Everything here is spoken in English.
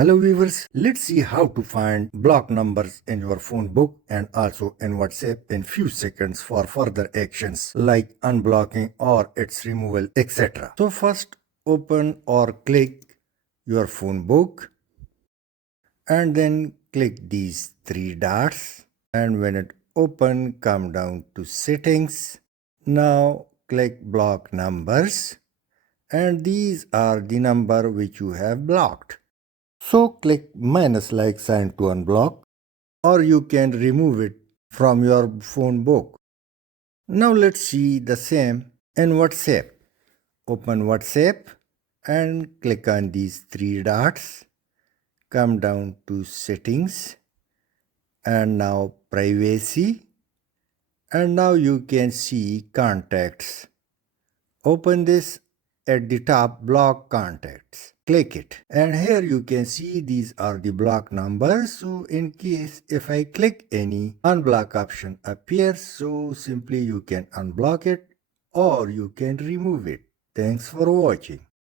Hello viewers, let's see how to find block numbers in your phone book and also in WhatsApp in few seconds for further actions like unblocking or its removal, etc. So first open or click your phone book and then click these three dots, and when it open come down to settings. Now click block numbers, and these are the number which you have blocked. So click minus like sign to unblock, or you can remove it from your phone book. Now let's see the same in WhatsApp. Open WhatsApp and click on these three dots. Come down to settings and now privacy, and now you can see contacts. Open this. At the top, block contacts. Click it, and here you can see these are the block numbers. So in case if I click any, unblock option appears, so simply you can unblock it or you can remove it. Thanks for watching.